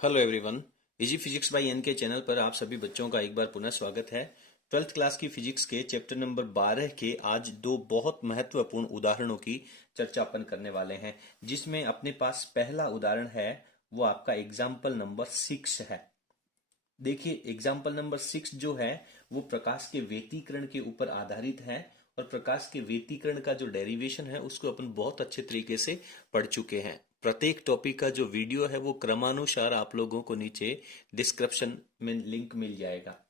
Hello everyone, easy physics by N K channel पर आप सभी बच्चों का एक बार पुनः स्वागत है। 12th क्लास की फिजिक्स के चैप्टर नंबर 12 के आज दो बहुत महत्वपूर्ण उदाहरणों की चर्चा अपन करने वाले हैं, जिसमें अपने पास पहला उदाहरण है वो आपका एग्जाम्पल नंबर 6 है। देखिए, एग्जाम्पल नंबर 6 जो है वो प्रकाश के व्यतिकरण के ऊपर आधारित है और प्रकाश के व्यतिकरण का जो डेरिवेशन है उसको अपन बहुत अच्छे तरीके से पढ़ चुके हैं। प्रत्येक टॉपिक का जो वीडियो है वो क्रमानुसार आप लोगों को नीचे डिस्क्रिप्शन में लिंक मिल जाएगा।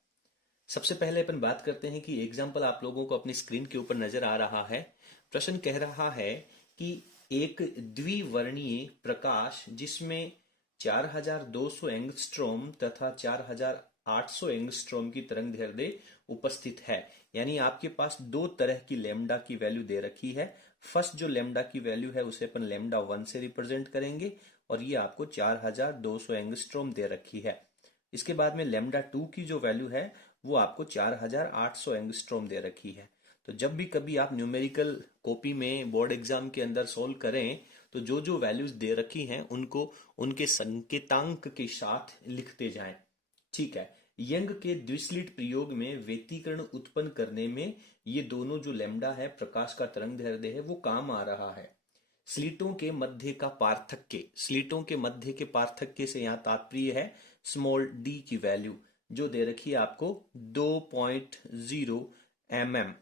सबसे पहले अपन बात करते हैं कि एग्जाम्पल आप लोगों को अपनी स्क्रीन के ऊपर नजर आ रहा है। प्रश्न कह रहा है कि एक द्विवर्णीय प्रकाश जिसमें 4200 एंगस्ट्रॉम तथा 4800 एंगस्ट्रॉम की तरंग दैर्ध्य उपस्थित है। यानी आपके पास दो तरह की लेमडा की वैल्यू दे रखी है। फर्स्ट जो लेमडा की वैल्यू है उसे अपन लेमडा 1 से रिप्रेजेंट करेंगे और ये आपको 4200 एंगस्ट्रॉम दे रखी है। इसके बाद में लेमडा 2 की जो वैल्यू है वो आपको 4800 एंगस्ट्रॉम दे रखी है। तो जब भी कभी आप न्यूमेरिकल कॉपी में बोर्ड एग्जाम के अंदर सोल्व करें तो जो जो वैल्यूज दे रखी हैं उनको उनके संकेतांक के साथ लिखते जाएं। ठीक है। यंग के द्विस्लिट प्रयोग में व्यतिकरण उत्पन्न करने में ये दोनों जो लेमडा है प्रकाश का तरंग दैर्ध्य है वो काम आ रहा है। स्लिटों के मध्य का पार्थक्य, स्लिटों के मध्य के पार्थक्य से यहाँ तात्पर्य है स्मॉल डी की वैल्यू जो दे रखी है आपको 2.0 mm।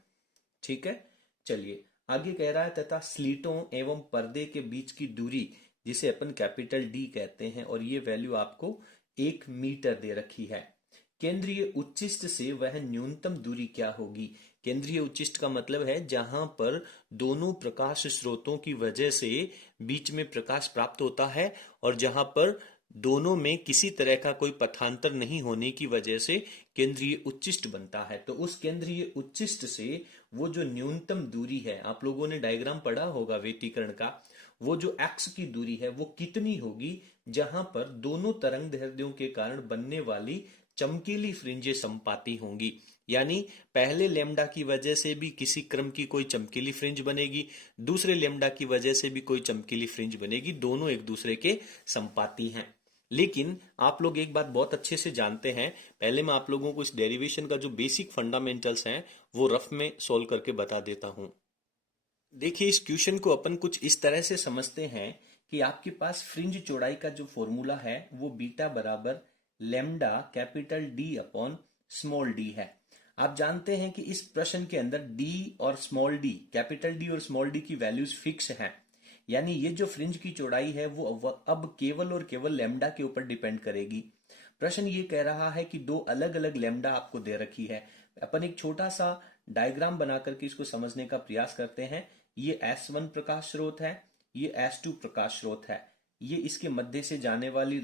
ठीक है। चलिए आगे कह रहा है तथा स्लिटों एवं पर्दे के बीच की दूरी जिसे अपन कैपिटल डी कहते हैं और ये वैल्यू आपको 1 मीटर दे रखी है। केंद्रीय उच्चिष्ट से वह न्यूनतम दूरी क्या होगी। केंद्रीय उच्चिष्ट का मतलब है जहां पर दोनों प्रकाश स्रोतों की वजह से बीच में प्रकाश प्राप्त होता है और जहां पर दोनों में किसी तरह का कोई पथांतर नहीं होने की वजह से केंद्रीय उच्चिष्ट बनता है। तो उस केंद्रीय उच्चिष्ट से वो जो न्यूनतम दूरी है, आप लोगों ने डायग्राम पढ़ा होगा व्यतिकरण का, वो जो x की दूरी है वो कितनी होगी जहां पर दोनों तरंग दैर्ध्यों के कारण बनने वाली चमकीली फ्रिंजें संपाती होंगी। यानी पहले लेमडा की वजह से भी किसी क्रम की कोई चमकीली फ्रिंज बनेगी, दूसरे लेमडा की वजह से भी कोई चमकीली फ्रिंज बनेगी, दोनों एक दूसरे के संपाती हैं। लेकिन आप लोग एक बात बहुत अच्छे से जानते हैं, पहले मैं आप लोगों को इस डेरिवेशन का जो बेसिक फंडामेंटल्स हैं वो रफ में सोल्व करके बता देता हूं। देखिए, इस क्वेश्चन को अपन कुछ इस तरह से समझते हैं कि आपके पास फ्रिंज चौड़ाई का जो फॉर्मूला है वो बीटा बराबर lambda capital D upon small D है। आप जानते हैं कि इस प्रश्न के अंदर डी और स्मॉल डी, कैपिटल डी और स्मॉल डी की वैल्यूज फिक्स हैं। यानी ये जो फ्रिंज की चौड़ाई है वो अब केवल और केवल लेमडा के ऊपर डिपेंड करेगी। प्रश्न ये कह रहा है कि दो अलग अलग लेमडा आपको दे रखी है। अपन एक छोटा सा डायग्राम बना करके इसको समझने का प्रयास करते हैं। ये S1 प्रकाश स्रोत है, ये S2 प्रकाश स्रोत है, ये इसके मध्य से जाने वाली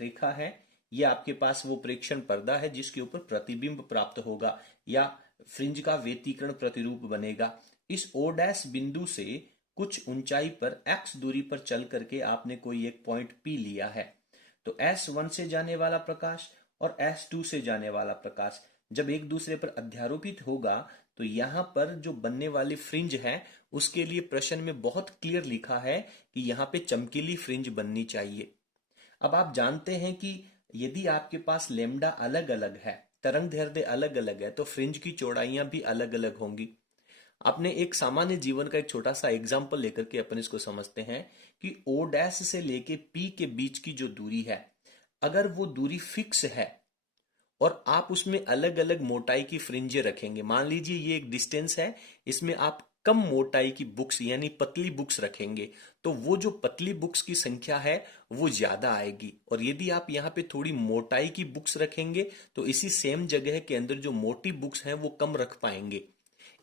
रेखा है, ये आपके पास वो प्रेक्षण पर्दा है जिसके ऊपर प्रतिबिंब प्राप्त होगा या फ्रिंज का व्यतिकरण प्रतिरूप बनेगा। इस O' बिंदु से कुछ ऊंचाई पर x दूरी पर चल करके आपने कोई एक पॉइंट P लिया है। तो S1 से जाने वाला प्रकाश और S2 से जाने वाला प्रकाश जब एक दूसरे पर अध्यारोपित होगा तो यहां पर जो बनने वाली फ्रिंज है उसके लिए प्रश्न में बहुत क्लियर लिखा है कि यहां पे चमकीली फ्रिंज बननी चाहिए। अब आप जानते हैं कि यदि आपके पास लेमडा अलग अलग है, तरंग दैर्ध्य अलग अलग है, तो फ्रिंज की चौड़ाइयां भी अलग अलग होंगी। आपने एक सामान्य जीवन का एक छोटा सा एग्जाम्पल लेकर के अपन इसको समझते हैं कि O' से लेके P के बीच की जो दूरी है, अगर वो दूरी फिक्स है और आप उसमें अलग अलग मोटाई की फ्रिंजें रखेंगे, मान लीजिए ये एक डिस्टेंस है, इसमें आप कम मोटाई की बुक्स यानी पतली बुक्स रखेंगे तो वो जो पतली बुक्स की संख्या है वो ज्यादा आएगी। और यदि आप यहाँ पे थोड़ी मोटाई की बुक्स रखेंगे तो इसी सेम जगह के अंदर जो मोटी बुक्स हैं वो कम रख पाएंगे।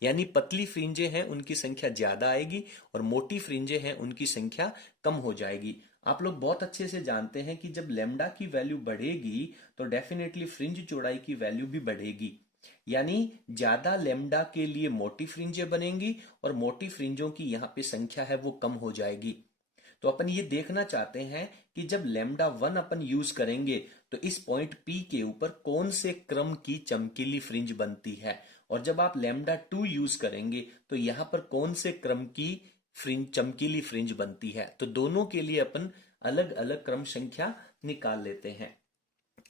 यानी पतली फ्रिंजें हैं उनकी संख्या ज्यादा आएगी और मोटी फ्रिंजें हैं उनकी संख्या कम हो जाएगी। आप लोग बहुत अच्छे से जानते हैं कि जब लेमडा की वैल्यू बढ़ेगी तो डेफिनेटली फ्रिंज चौड़ाई की वैल्यू भी बढ़ेगी। यानी ज्यादा लेमडा के लिए मोटी फ्रिंजें बनेंगी और मोटी फ्रिंजों की यहाँ पे संख्या है वो कम हो जाएगी। तो अपन ये देखना चाहते हैं कि जब लेमडा 1 अपन यूज करेंगे तो इस पॉइंट P के ऊपर कौन से क्रम की चमकीली फ्रिंज बनती है और जब आप लैम्डा 2 यूज करेंगे तो यहां पर कौन से क्रम की फ्रिंज, चमकीली फ्रिंज बनती है। तो दोनों के लिए अपन अलग अलग क्रम संख्या निकाल लेते हैं।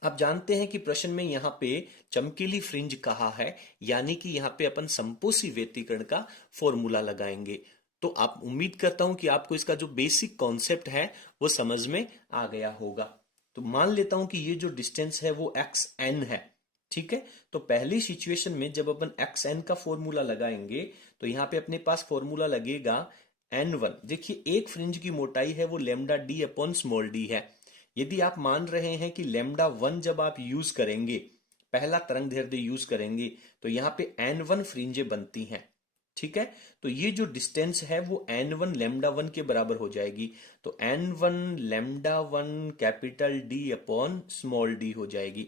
आप जानते हैं कि प्रश्न में यहाँ पे चमकीली फ्रिंज कहा है, यानी कि यहाँ पे अपन संपोषी व्यतिकरण का फॉर्मूला लगाएंगे। तो आप उम्मीद करता हूं कि आपको इसका जो बेसिक कॉन्सेप्ट है वो समझ में आ गया होगा। तो मान लेता हूं कि ये जो डिस्टेंस है वो एक्स एन है, ठीक है। तो पहली सिचुएशन में जब अपन एक्स एन का फॉर्मूला लगाएंगे तो यहाँ पे अपने पास फॉर्मूला लगेगा N1। देखिए एक फ्रिंज की मोटाई है वो lambda D upon small D है। यदि आप मान रहे हैं कि लेमडा 1 जब आप यूज करेंगे, पहला तरंग दैर्ध्य यूज करेंगे, तो यहाँ पे N1 फ्रिंजे बनती हैं, ठीक है। तो ये जो डिस्टेंस है वो N1 लेमडा 1 के बराबर हो जाएगी। तो N1 lambda 1 capital D upon small D हो जाएगी।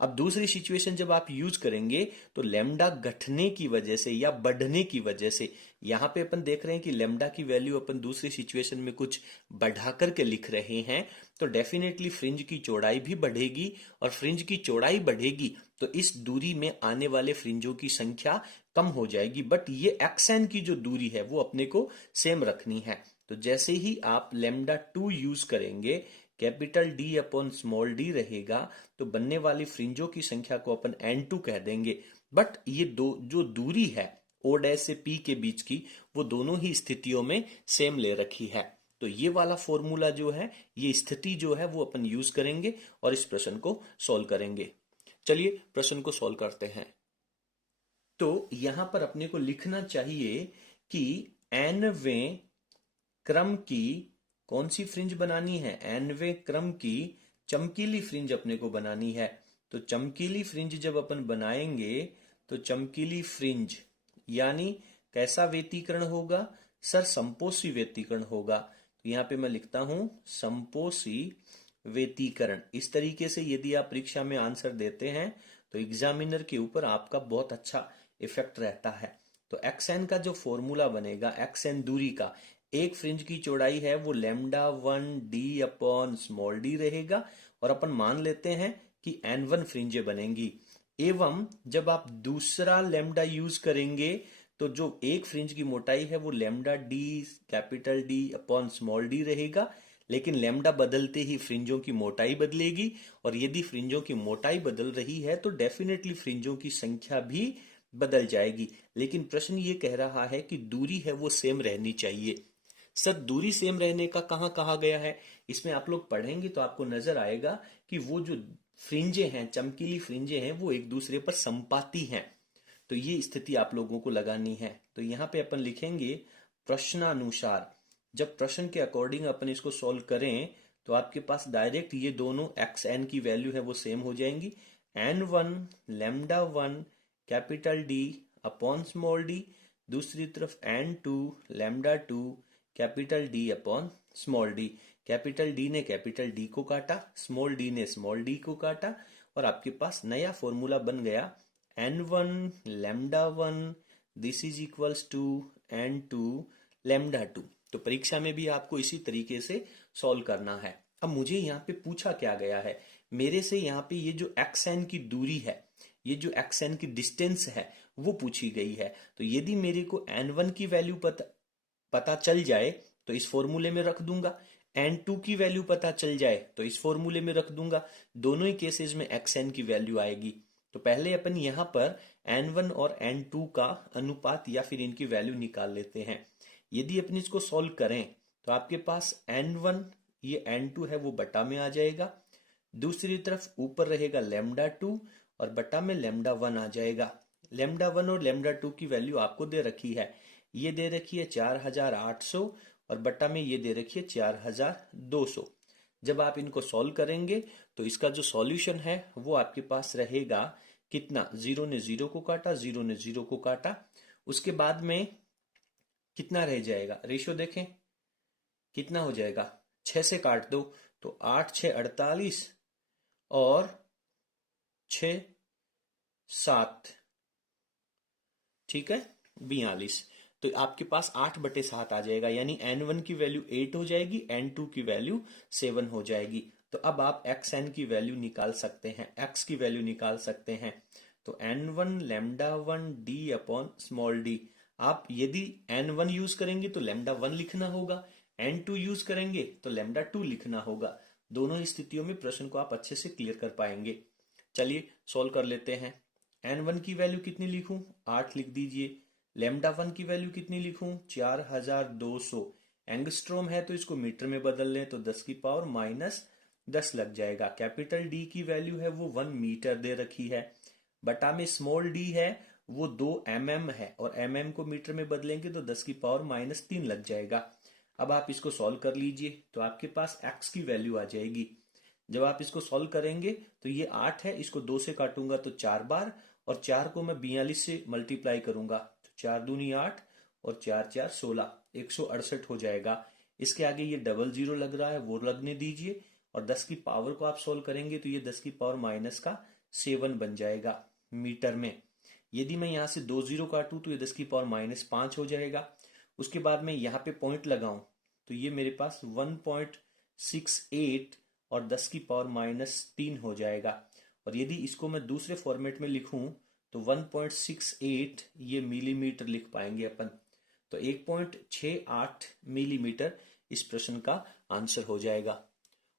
अब दूसरी सिचुएशन जब आप यूज करेंगे तो लेमडा घटने की वजह से या बढ़ने की वजह से, यहां पे अपन देख रहे हैं कि लेमडा की वैल्यू अपन दूसरी सिचुएशन में कुछ बढ़ा करके लिख रहे हैं, तो डेफिनेटली फ्रिंज की चौड़ाई भी बढ़ेगी, और फ्रिंज की चौड़ाई बढ़ेगी तो इस दूरी में आने वाले फ्रिंजों की संख्या कम हो जाएगी। बट ये एक्सएन की जो दूरी है वो अपने को सेम रखनी है। तो जैसे ही आप लेमडा 2 यूज करेंगे, capital D upon small D रहेगा, तो बनने वाली फ्रिंजों की संख्या को अपन N2 कह देंगे। बट ये दो जो दूरी है O डैश से P के बीच की, वो दोनों ही स्थितियों में सेम ले रखी है। तो ये वाला फॉर्मूला जो है, ये स्थिति जो है वो अपन यूज करेंगे और इस प्रश्न को सॉल्व करेंगे। चलिए प्रश्न को सॉल्व करते हैं। तो यहां पर अपने को लिखना चाहिए कि nवें क्रम की कौन सी फ्रिंज बनानी है, nवें क्रम की चमकीली फ्रिंज अपने को बनानी है। तो चमकीली फ्रिंज जब अपन बनाएंगे तो चमकीली फ्रिंज यानी कैसा व्यतिकरण होगा सर, संपोषी व्यतिकरण होगा। तो यहाँ पे मैं लिखता हूं संपोषी व्यतिकरण। इस तरीके से यदि आप परीक्षा में आंसर देते हैं तो एग्जामिनर के ऊपर आपका बहुत अच्छा इफेक्ट रहता है। तो एक्सएन का जो फॉर्मूला बनेगा, एक्सएन दूरी का, एक फ्रिंज की चौड़ाई है वो lambda 1 D upon small D रहेगा, और अपन मान लेते हैं कि N1 फ्रिंजें बनेंगी। एवं जब आप दूसरा लेमडा यूज करेंगे तो जो एक फ्रिंज की मोटाई है वो lambda D capital D upon small D रहेगा, लेकिन लेमडा बदलते ही फ्रिंजों की मोटाई बदलेगी, और यदि फ्रिंजों की मोटाई बदल रही है तो डेफिनेटली फ्रिंजों की संख्या भी बदल जाएगी। लेकिन प्रश्न ये कह रहा है कि दूरी है वो सेम रहनी चाहिए। सर दूरी सेम रहने का कहाँ कहा गया है, इसमें आप लोग पढ़ेंगे तो आपको नजर आएगा कि वो जो फ्रिंजे हैं, चमकीली फ्रिंजे हैं, वो एक दूसरे पर संपाती हैं। तो ये स्थिति आप लोगों को लगानी है। तो यहाँ पे अपन लिखेंगे प्रश्नानुसार। जब प्रश्न के अकॉर्डिंग अपन इसको सॉल्व करें तो आपके पास डायरेक्ट ये दोनों एक्स एन की वैल्यू है वो सेम हो जाएंगी। N1 lambda 1 capital D upon small D, दूसरी तरफ N2 lambda 2 capital D upon small D. Capital D ने कैपिटल डी को काटा, स्मॉल डी ने स्मॉल डी को काटा, और आपके पास नया फॉर्मूला बन गया N1 lambda 1 this is equals to N2 lambda 2। तो परीक्षा में भी आपको इसी तरीके से सॉल्व करना है। अब मुझे यहाँ पे पूछा क्या गया है, मेरे से यहाँ पे ये जो एक्सएन की दूरी है, ये जो एक्सएन की डिस्टेंस है वो पूछी गई है। तो यदि मेरे को N1 की वैल्यू पता चल जाए तो इस फॉर्मूले में रख दूंगा, N2 की वैल्यू पता चल जाए तो इस फॉर्मूले में रख दूंगा। दोनों ही केसेस में xn की वैल्यू आएगी। तो पहले अपन यहाँ पर N1 और N2 का अनुपात या फिर इनकी वैल्यू निकाल लेते हैं। यदि अपन इसको सॉल्व करें तो आपके पास N1 ये N2 है वो बटा में आ जाएगा, दूसरी तरफ ऊपर रहेगा लेमडा 2 और बटा में लेमडा 1 आ जाएगा। लेमडा 1 और लेमडा 2 की वैल्यू आपको दे रखी है, ये दे रखी है 4800 और बटा में ये दे रखी है 4200। जब आप इनको सॉल्व करेंगे तो इसका जो सॉल्यूशन है वो आपके पास रहेगा कितना, जीरो ने जीरो को काटा, जीरो ने जीरो को काटा, उसके बाद में कितना रह जाएगा, रेशियो देखें कितना हो जाएगा, 6 से काट दो तो 8 6 48 और 6 7, ठीक है 42। तो आपके पास 8/7 आ जाएगा, यानी N1 की वैल्यू 8 हो जाएगी, N2 की वैल्यू 7 हो जाएगी। तो अब आप XN की वैल्यू निकाल सकते हैं, X की वैल्यू निकाल सकते हैं। तो n1 lambda 1 d upon small d। आप यदि n1 यूज करेंगे तो लैम्डा 1 लिखना होगा, n2 यूज करेंगे तो लैम्डा 2 लिखना होगा। दोनों ही स्थितियों में प्रश्न को आप अच्छे से क्लियर कर पाएंगे। चलिए सॉल्व कर लेते हैं। n1 की वैल्यू कितनी लिखूं? 8 लिख दीजिए। लैम्डा 1 की वैल्यू कितनी लिखूं? 4200। एंगस्ट्रोम है तो इसको मीटर में बदल लें तो 10 की पावर -10 लग जाएगा। कैपिटल डी की वैल्यू है वो 1 मीटर दे रखी है, बटा में स्मॉल डी है वो 2 mm है, और mm को मीटर में बदलेंगे तो 10 की पावर -3 लग जाएगा। अब आप इसको सॉल्व कर लीजिए तो आपके पास x की वैल्यू आ जाएगी। जब आप इसको सॉल्व करेंगे तो ये 8 है, इसको 2 से काटूंगा तो 4 बार, और 4 को मैं 42 से मल्टीप्लाई करूंगा तो 4 दूनी 8 और 4 4 16, 168 हो जाएगा। इसके आगे ये डबल जीरो लग रहा है वो लगने दीजिए, और 10 की पावर को आप सॉल्व करेंगे तो ये 10 की पावर -7 बन जाएगा मीटर में। यदि मैं यहाँ से 2 जीरो काटूं तो ये 10 की पावर -5 हो जाएगा। उसके बाद मैं यहाँ पे पॉइंट लगाऊं तो ये मेरे पास 1.68 और 10 की पावर -3 हो जाएगा। और यदि इसको मैं दूसरे फॉर्मेट में लिखूं तो 1.68 ये मिलीमीटर लिख पाएंगे अपन, तो 1.68 मिलीमीटर इस प्रश्न का आंसर हो जाएगा।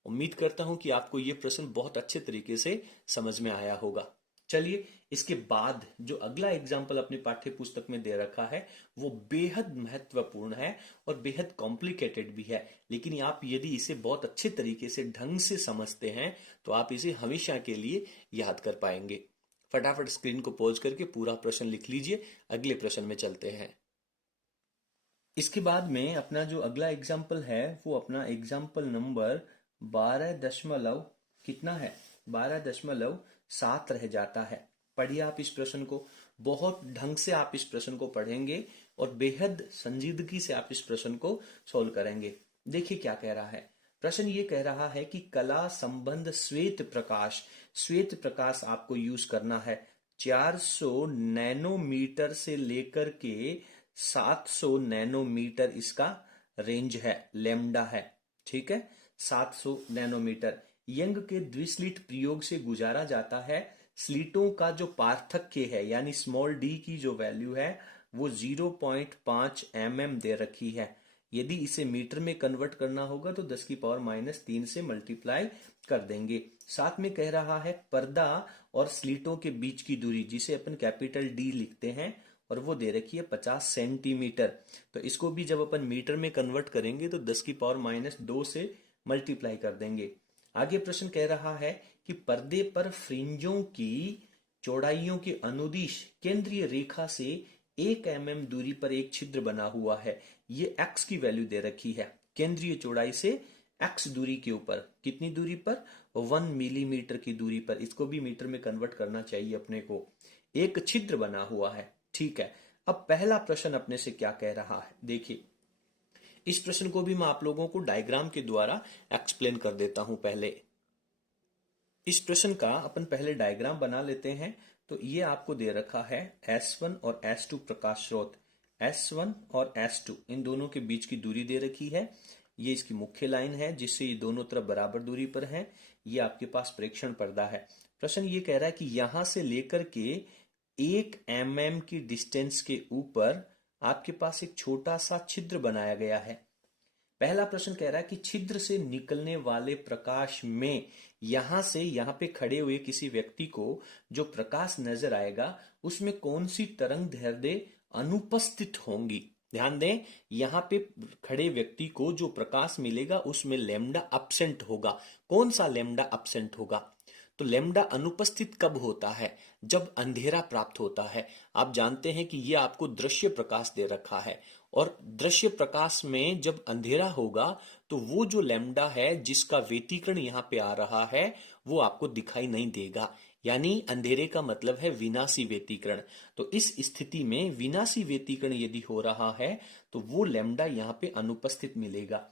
उम्मीद करता हूं कि आपको ये प्रश्न बहुत अच्छे तरीके से समझ में आया होगा। चलिए इसके बाद जो अगला एग्जाम्पल अपनी पाठ्य पुस्तक में दे रखा है वो बेहद महत्वपूर्ण है और बेहद कॉम्प्लिकेटेड भी है, लेकिन आप यदि इसे बहुत अच्छे तरीके से ढंग से समझते हैं तो आप इसे हमेशा के लिए याद कर पाएंगे। फटाफट स्क्रीन को पॉज करके पूरा प्रश्न लिख लीजिए, अगले प्रश्न में चलते हैं। इसके बाद में अपना जो अगला एग्जाम्पल है वो अपना एग्जाम्पल नंबर 12 कितना है 12.7 रह जाता है। पढ़िए आप इस प्रश्न को, बहुत ढंग से आप इस प्रश्न को पढ़ेंगे और बेहद संजीदगी से आप इस प्रश्न को सॉल्व करेंगे। देखिए क्या कह रहा है। प्रश्न ये कह रहा है कि कला संबंध श्वेत प्रकाश आपको यूज करना है। 400 नैनोमीटर से लेकर के 700 नैनोमीटर इसका रेंज है, लैम्डा है, ठीक है। 700 नैनोमीटर यंग के द्विस्लिट प्रयोग से गुजारा जाता है। स्लिटों का जो पार्थक्य है यानी स्मॉल डी की जो वैल्यू है वो 0.5 mm दे रखी है। यदि इसे मीटर में कन्वर्ट करना होगा तो 10 की पावर -3 से मल्टीप्लाई कर देंगे। साथ में कह रहा है पर्दा और स्लिटों के बीच की दूरी जिसे अपन कैपिटल डी लिखते हैं, और वो दे रखी है 50 सेंटीमीटर। तो इसको भी जब अपन मीटर में कन्वर्ट करेंगे तो 10 की पावर -2 से मल्टीप्लाई कर देंगे। आगे प्रश्न कह रहा है कि पर्दे पर फ्रिंजों की चौड़ाइयों के अनुदिश केंद्रीय रेखा से 1 mm दूरी पर एक छिद्र बना हुआ है। ये x की वैल्यू दे रखी है। केंद्रीय चौड़ाई से x दूरी के ऊपर कितनी दूरी पर? 1 मिलीमीटर की दूरी पर। इसको भी मीटर में कन्वर्ट करना चाहिए अपने को। एक छिद्र बना हुआ है, ठीक है। अब पहला प्रश्न अपने से क्या कह रहा है, देखिए इस प्रश्न को भी मैं आप लोगों को डायग्राम के द्वारा एक्सप्लेन कर देता हूं। पहले इस प्रश्न का अपन पहले डायग्राम बना लेते हैं। तो ये आपको दे रखा है S1 और S2 प्रकाश स्रोत। S1 और S2 इन दोनों के बीच की दूरी दे रखी है। ये इसकी मुख्य लाइन है जिससे ये दोनों तरफ बराबर दूरी पर है। ये आपके पास प्रेक्षण पर्दा है। प्रश्न ये कह रहा है कि यहां से लेकर के 1 mm की डिस्टेंस के ऊपर आपके पास एक छोटा सा छिद्र बनाया गया है। पहला प्रश्न कह रहा है कि छिद्र से निकलने वाले प्रकाश में यहां से यहां पे खड़े हुए किसी व्यक्ति को जो प्रकाश नजर आएगा उसमें कौन सी तरंग दैर्ध्य अनुपस्थित होंगी। ध्यान दें, यहां पे खड़े व्यक्ति को जो प्रकाश मिलेगा उसमें लैम्डा अपसेंट होगा। कौन सा लैम्डा अपसेंट होगा? तो लैम्डा अनुपस्थित कब होता है? जब अंधेरा प्राप्त होता है। आप जानते हैं कि यह आपको दृश्य प्रकाश दे रखा है, और दृश्य प्रकाश में जब अंधेरा होगा तो वो जो लैम्डा है जिसका व्यतिकरण यहाँ पे आ रहा है वो आपको दिखाई नहीं देगा। यानी अंधेरे का मतलब है विनाशी व्यतिकरण। तो इस स्थिति में विनाशी व्यतिकरण यदि हो रहा है तो वो लैम्डा यहाँ पे अनुपस्थित मिलेगा।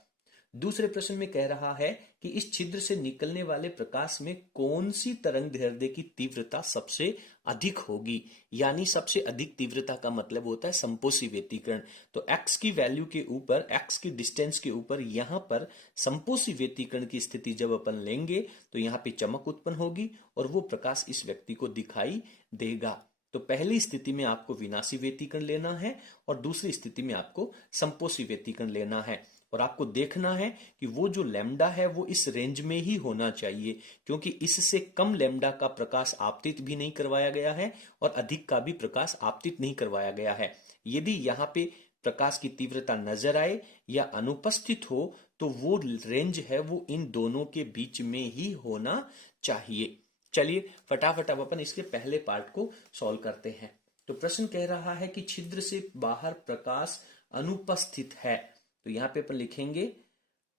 दूसरे प्रश्न में कह रहा है कि इस छिद्र से निकलने वाले प्रकाश में कौन सी तरंग दैर्ध्य की तीव्रता सबसे अधिक होगी। यानी सबसे अधिक तीव्रता का मतलब होता है संपोषी व्यतिकरण। तो x की वैल्यू के ऊपर, x की डिस्टेंस के ऊपर यहां पर संपोषी व्यतिकरण की स्थिति जब अपन लेंगे तो यहां पे चमक उत्पन्न होगी और वो प्रकाश इस व्यक्ति को दिखाई देगा। तो पहली स्थिति में आपको विनाशी व्यतिकरण लेना है और दूसरी स्थिति में आपको संपोषी व्यतिकरण लेना है। और आपको देखना है कि वो जो लैम्डा है वो इस रेंज में ही होना चाहिए, क्योंकि इससे कम लैम्डा का प्रकाश आपतित भी नहीं करवाया गया है और अधिक का भी प्रकाश आपतित नहीं करवाया गया है। यदि यहाँ पे प्रकाश की तीव्रता नजर आए या अनुपस्थित हो तो वो रेंज है वो इन दोनों के बीच में ही होना चाहिए। चलिए फटाफट अब अपन इसके पहले पार्ट को सॉल्व करते हैं। तो प्रश्न कह रहा है कि छिद्र से बाहर प्रकाश अनुपस्थित है। तो यहां पे अपन लिखेंगे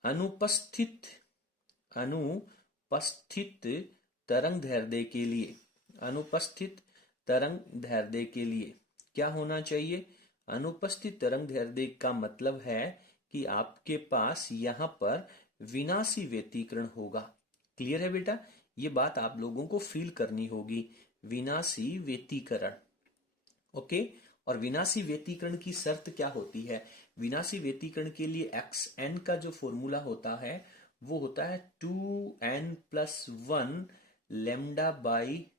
अनुपस्थित तरंग दैर्ध्य के लिए, अनुपस्थित तरंग दैर्ध्य के लिए क्या होना चाहिए। अनुपस्थित तरंग दैर्ध्य का मतलब है कि आपके पास यहां पर विनाशी व्यतिकरण होगा। क्लियर है बेटा, ये बात आप लोगों को फील करनी होगी, विनाशी व्यतिकरण। ओके, और विनाशी व्यतिकरण की शर्त क्या होती है। विनाशी व्यतिकरण के लिए xn का जो फॉर्मूला होता है वो होता है 2n+1 लैम्डा बाई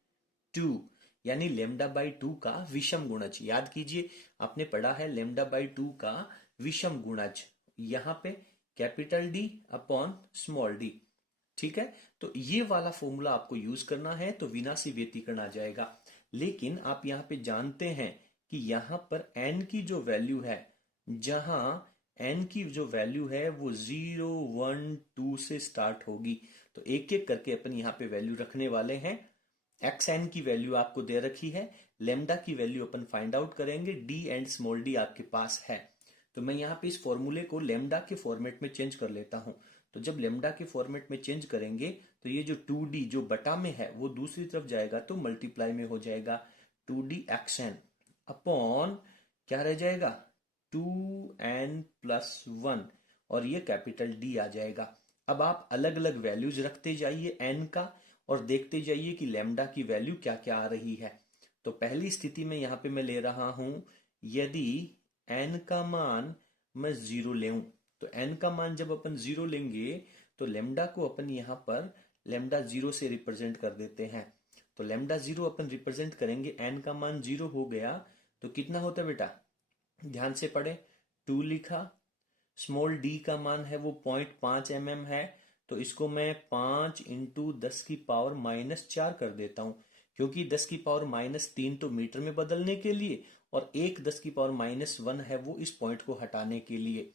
2, यानी लैम्डा बाई 2 का विषम गुणज। याद कीजिए आपने पढ़ा है लैम्डा बाई 2 का विषम गुणज, यहां पे capital D upon small d। ठीक है, तो ये वाला फॉर्मूला आपको यूज करना है तो विनाशी व्यतिकरण आ जाएगा। लेकिन आप यहां पे जानते हैं कि यहां पर n की जो वैल्यू है, जहां n की जो वैल्यू है वो 0, 1, 2 से स्टार्ट होगी। तो एक एक करके अपन यहां पे वैल्यू रखने वाले हैं। xn की वैल्यू आपको दे रखी है, लेमडा की वैल्यू अपन फाइंड आउट करेंगे, d एंड स्मॉल d आपके पास है। तो मैं यहाँ पे इस फॉर्मूले को लेमडा के फॉर्मेट में चेंज कर लेता हूं। तो जब लेमडा के फॉर्मेट में चेंज करेंगे तो ये जो 2d जो बटा में है वो दूसरी तरफ जाएगा तो मल्टीप्लाई में हो जाएगा 2d xn अपॉन क्या रह जाएगा 2n+1 और ये कैपिटल D आ जाएगा। अब आप अलग अलग वैल्यूज रखते जाइए n का और देखते जाइए कि लैम्डा की वैल्यू क्या क्या आ रही है। तो पहली स्थिति में यहां पे मैं ले रहा हूं, यदि n का मान मैं 0 ले, तो n का मान जब अपन 0 लेंगे तो लैम्डा को अपन यहां पर लैम्डा 0 से रिप्रेजेंट कर देते हैं। तो लैम्डा 0 अपन रिप्रेजेंट करेंगे, n का मान 0 हो गया तो कितना होता है बेटा, ध्यान से पढ़े, 2 लिखा। स्मॉल d का मान है वो 0.5 mm है, तो इसको मैं 5 इंटू 10 की पावर -4 कर देता हूं, क्योंकि 10 की पावर -3 तो मीटर में बदलने के लिए और एक 10 की पावर -1 है वो इस पॉइंट को हटाने के लिए।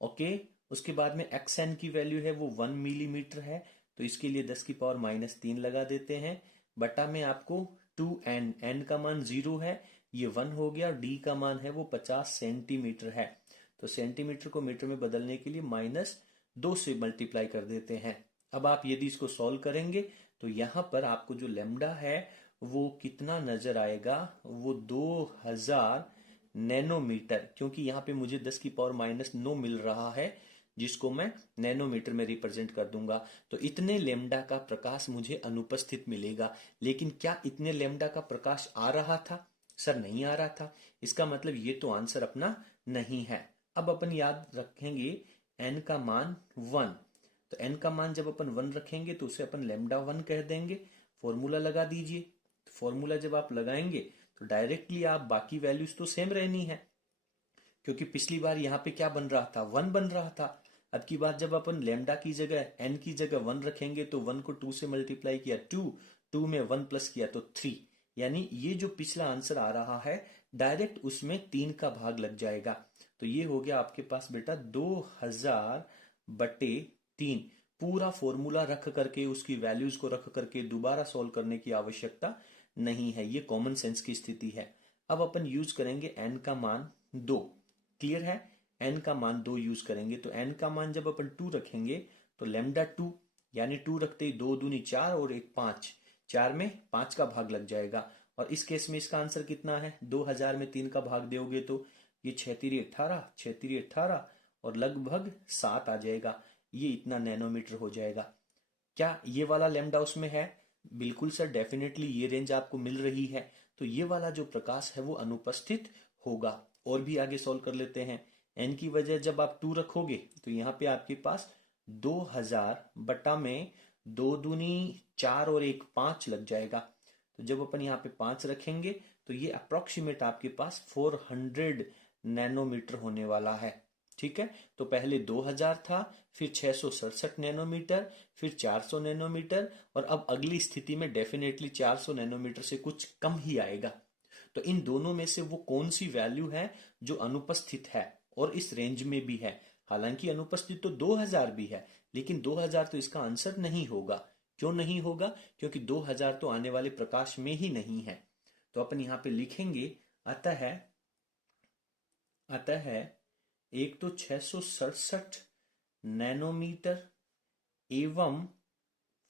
ओके, उसके बाद में xn की वैल्यू है वो 1 मिलीमीटर है, तो इसके लिए 10 की पावर -3 लगा देते हैं, बटा में आपको 2n, n का मान 0 है, ये 1 हो गया, d का मान है वो 50 सेंटीमीटर है, तो सेंटीमीटर को मीटर में बदलने के लिए -2 से मल्टीप्लाई कर देते हैं। अब आप यदि इसको सॉल्व करेंगे तो यहां पर आपको जो लैम्डा है वो कितना नजर आएगा, वो 2000 नैनोमीटर, क्योंकि यहाँ पे मुझे 10 की पावर -9 मिल रहा है जिसको मैं नैनोमीटर में रिप्रेजेंट कर दूंगा। तो इतने लैम्डा का प्रकाश मुझे अनुपस्थित मिलेगा। लेकिन क्या इतने लैम्डा का प्रकाश आ रहा था? सर नहीं आ रहा था, इसका मतलब ये तो आंसर अपना नहीं है। अब अपन याद रखेंगे n का मान 1, तो n का मान जब अपन 1 रखेंगे तो उसे अपन लैम्डा 1 कह देंगे। फॉर्मूला लगा दीजिए, तो फॉर्मूला जब आप लगाएंगे तो डायरेक्टली आप बाकी वैल्यूज तो सेम रहनी है, क्योंकि पिछली बार यहाँ पे क्या बन रहा था, 1 बन रहा था। अब की बार जब अपन लैम्डा की जगह n की जगह 1 रखेंगे तो 1 को 2 से मल्टीप्लाई किया 2 में 1 प्लस किया तो 3, यानी ये जो पिछला आंसर आ रहा है डायरेक्ट उसमें 3 का भाग लग जाएगा। तो ये हो गया आपके पास बेटा 2000/3। पूरा फॉर्मूला रख करके उसकी वैल्यूज को रख करके दोबारा सॉल्व करने की आवश्यकता नहीं है, ये कॉमन सेंस की स्थिति है। अब अपन यूज करेंगे n का मान 2। क्लियर है, n का मान 2 यूज करेंगे, तो n का मान जब अपन 2 रखेंगे तो लैम्डा 2, यानी 2 रखते ही 2 दूनी 4 और 1 5, 4 में 5 का भाग लग जाएगा। और इस केस में इसका आंसर कितना है, 2000 में 3 का भाग दोगे तो ये 6 3 18 और लगभग 7 आ जाएगा। ये इतना नैनोमीटर हो जाएगा। क्या ये वाला लैम्डा उसमें है? बिल्कुल सर, डेफिनेटली ये रेंज आपको मिल रही है। तो ये वाला जो प्रकाश है वो अनुपस्थित होगा। और भी आगे सॉल्व कर लेते हैं। एन की वजह जब आप 2 रखोगे तो यहाँ पे आपके पास 2000 बटा में 2 दूनी 4 और 1 5 लग जाएगा। तो जब अपन यहाँ पे 5 रखेंगे तो ये अप्रोक्सीमेट आपके पास 400 नैनोमीटर होने वाला है। ठीक है, तो पहले 2000 था, फिर 667 नैनोमीटर, फिर 400 नैनोमीटर, और अब अगली स्थिति में डेफिनेटली 400 नैनोमीटर से कुछ कम ही आएगा। तो इन दोनों में से वो कौन सी वैल्यू है जो अनुपस्थित है और इस रेंज में भी है? हालांकि अनुपस्थित तो 2000 भी है, लेकिन 2000 तो इसका आंसर नहीं होगा। क्यों नहीं होगा? क्योंकि 2000 तो आने वाले प्रकाश में ही नहीं है। तो अपन यहां पे लिखेंगे अतः एक तो 667 नैनोमीटर एवं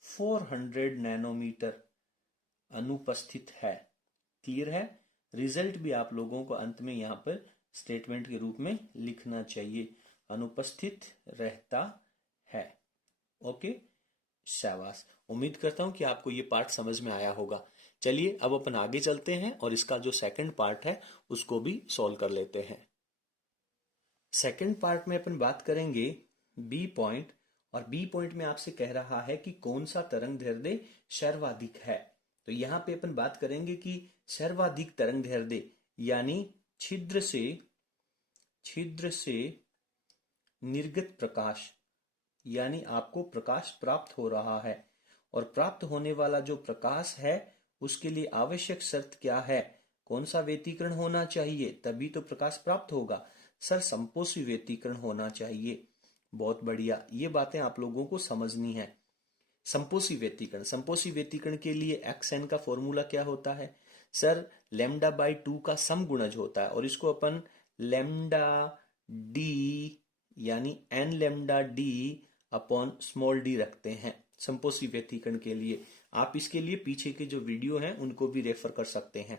400 नैनोमीटर अनुपस्थित है। क्लियर है? रिजल्ट भी आप लोगों को अंत में यहां पर स्टेटमेंट के रूप में लिखना चाहिए, अनुपस्थित रहता है। ओके, शाबाश। उम्मीद करता हूं कि आपको ये पार्ट समझ में आया होगा। चलिए अब अपन आगे चलते हैं और इसका जो सेकंड पार्ट है उसको भी सॉल्व कर लेते हैं। सेकंड पार्ट में अपन बात करेंगे बी पॉइंट, और बी पॉइंट में आपसे कह रहा है कि कौन सा तरंग दैर्ध्य सर्वाधिक है। तो यहां पे अपन बात करेंगे कि सर्वाधिक तरंग दैर्ध्य यानी छिद्र से निर्गत प्रकाश, यानी आपको प्रकाश प्राप्त हो रहा है, और प्राप्त होने वाला जो प्रकाश है उसके लिए आवश्यक शर्त क्या है? कौन सा व्यतिकरण होना चाहिए? तभी तो प्रकाश प्राप्त होगा। सर, संपोषी व्यतिकरण होना चाहिए। बहुत बढ़िया, ये बातें आप लोगों को समझनी है। संपोषी व्यतिकरण के लिए xn का फॉर्मूला क्या होता है? सर, लैम्डा बाई 2 का समगुणज होता है, और इसको अपन लैम्डा डी यानी n lambda D upon small D रखते हैं संपोषी व्यतिकरण के लिए। आप इसके लिए पीछे के जो वीडियो हैं उनको भी रेफर कर सकते हैं।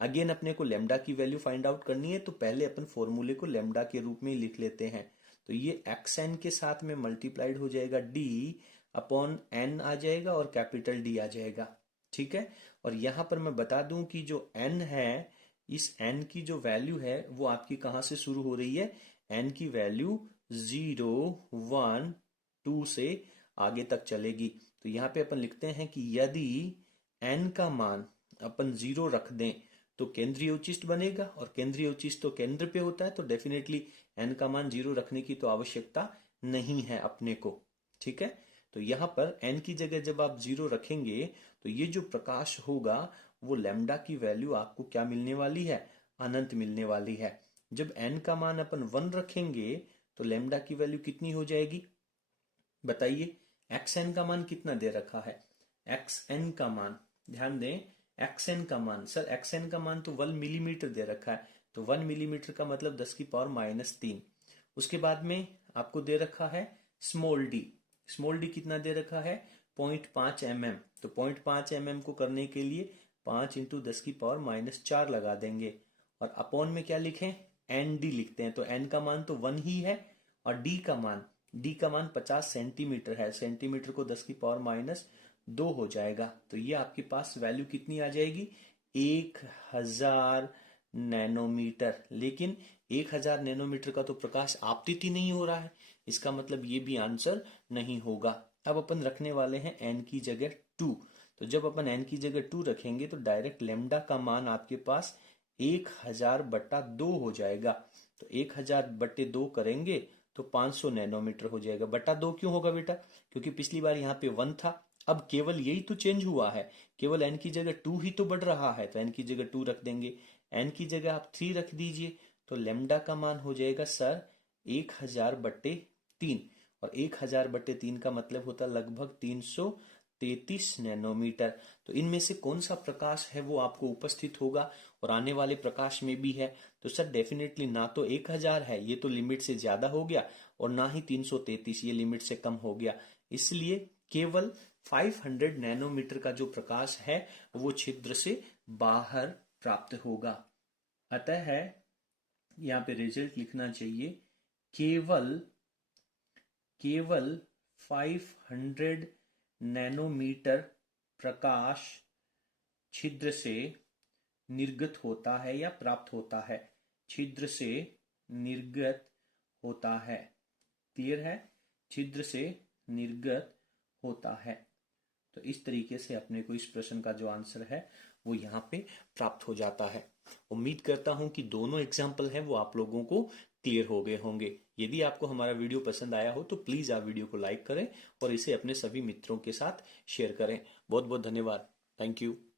अगेन अपने को लैम्डा की वैल्यू फाइंड आउट करनी है, तो पहले अपन फॉर्मूले को लैम्डा के रूप में लिख लेते हैं। तो ये xn के साथ में मल्टीप्लाइड हो जाएगा d अपॉन n आ जाएगा और कैपिटल D आ जाएगा। ठीक है, और यहां पर मैं बता दूं कि जो n है, इस n की जो वैल्यू है वो आपकी कहां से शुरू हो रही है? n की वैल्यू 0, 1, 2 से आगे तक चलेगी। तो यहाँ पे अपन लिखते हैं कि यदि n का मान अपन 0 रख दें तो केंद्रीय उच्चिष्ट बनेगा, और केंद्रीय उच्चिष्ट तो केंद्र पे होता है, तो डेफिनेटली n का मान 0 रखने की तो आवश्यकता नहीं है अपने को। ठीक है, तो यहाँ पर n की जगह जब आप 0 रखेंगे तो ये जो प्रकाश होगा वो लैम्डा की वैल्यू आपको क्या मिलने वाली है? अनंत मिलने वाली है। जब n का मान अपन 1 रखेंगे तो लैम्डा की वैल्यू कितनी हो जाएगी? बताइए, xn का मान कितना दे रखा है? xn का मान, ध्यान दें, xn का मान, सर xn का मान तो 1 मिलीमीटर दे रखा है, तो 1 मिलीमीटर का मतलब 10 की पावर -3। उसके बाद में आपको दे रखा है स्मॉल डी कितना दे रखा है? 0.5 mm। तो 0.5 mm को करने के लिए 5 इंटू 10 की पावर -4 लगा देंगे, और अपॉन में क्या लिखें? एन डी लिखते हैं। तो एन का मान तो 1 ही है, और डी का मान 50 सेंटीमीटर है, सेंटीमीटर को 10 की पावर -2 हो जाएगा। तो ये आपके पास वैल्यू कितनी आ जाएगी? 1000 नैनोमीटर। लेकिन 1000 नैनोमीटर का तो प्रकाश आपतित ही नहीं हो रहा है, इसका मतलब ये भी आंसर नहीं होगा। अब अपन रखने वाले हैं n की जगह 2। तो जब अपन n की जगह 2 रखेंगे तो डायरेक्ट लैम्डा का मान आपके पास 1000 बटा 2 हो जाएगा। तो 1000 बटे 2 करेंगे तो 500 नैनोमीटर हो जाएगा। बटा 2 क्यों होगा बेटा? क्योंकि पिछली बार यहाँ पे 1 था, अब केवल यही तो चेंज हुआ है, केवल n की जगह 2 ही तो बढ़ रहा है, तो n की जगह 2 रख देंगे। n की जगह आप 3 रख दीजिए, तो लैम्डा का मान हो जाएगा सर 1000 बटे 3, और 1000 बटे 3 का मतलब होता है लगभग 333 नैनोमीटर। तो इनमें से कौन सा प्रकाश है वो आपको उपस्थित होगा और आने वाले प्रकाश में भी है? तो सर डेफिनेटली ना तो 1000 है, ये तो लिमिट से ज्यादा हो गया, और ना ही 333, ये लिमिट से कम हो गया। इसलिए केवल 500 नैनोमीटर का जो प्रकाश है वो छिद्र से बाहर प्राप्त होगा। अतः है यहाँ पे रिजल्ट लिखना चाहिए केवल केवल 500 नैनोमीटर प्रकाश छिद्र से निर्गत होता है या प्राप्त होता है। छिद्र से निर्गत होता है। क्लियर है? छिद्र से निर्गत होता है। तो इस तरीके से अपने को इस प्रश्न का जो आंसर है वो यहाँ पे प्राप्त हो जाता है। उम्मीद करता हूं कि दोनों एग्जाम्पल हैं वो आप लोगों को क्लियर हो गए होंगे। यदि आपको हमारा वीडियो पसंद आया हो तो प्लीज आप वीडियो को लाइक करें और इसे अपने सभी मित्रों के साथ शेयर करें। बहुत बहुत धन्यवाद। Thank you.